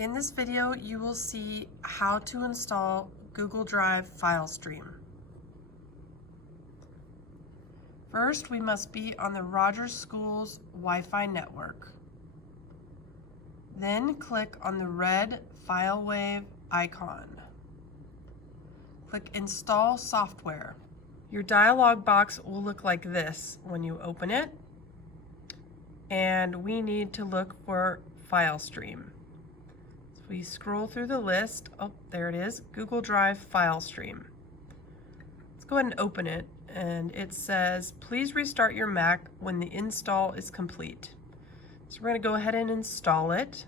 In this video, you will see how to install Google Drive file stream. First, we must be on the Rogers Schools Wi-Fi network. Then click on the red FileWave icon. Click Install Software. Your dialog box will look like this when you open it, and we need to look for file stream. So we scroll through the list. Oh, there it is, Google Drive file stream. Let's go ahead and open it, and it says, please restart your Mac when the install is complete. So we're going to go ahead and install it.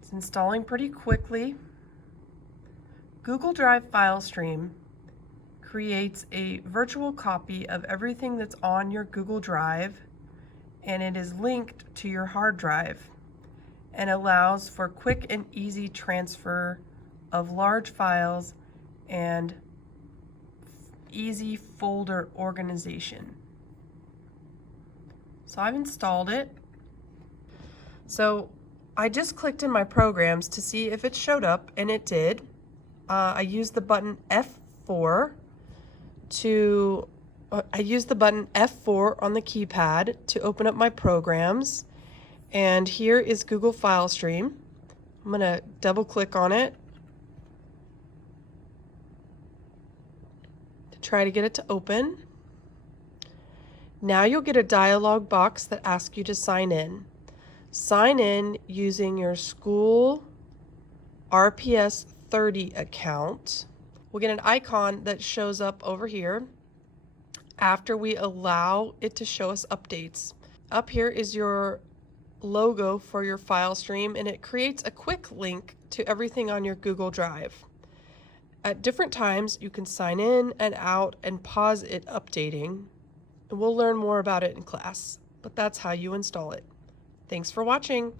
It's installing pretty quickly. Google Drive file stream creates a virtual copy of everything that's on your Google Drive, and it is linked to your hard drive and allows for quick and easy transfer of large files and easy folder organization. So I've installed it. So I just clicked in my programs to see if it showed up, and it did. I used the button F4 on the keypad to open up my programs. And here is Google File Stream. I'm going to double click on it to try to get it to open. Now you'll get a dialog box that asks you to sign in. Sign in using your school RPS 30 account. We'll get an icon that shows up over here after we allow it to show us updates. Up here is your logo for your file stream, and it creates a quick link to everything on your Google Drive. At different times, you can sign in and out and pause it updating. And we'll learn more about it in class, but that's how you install it. Thanks for watching.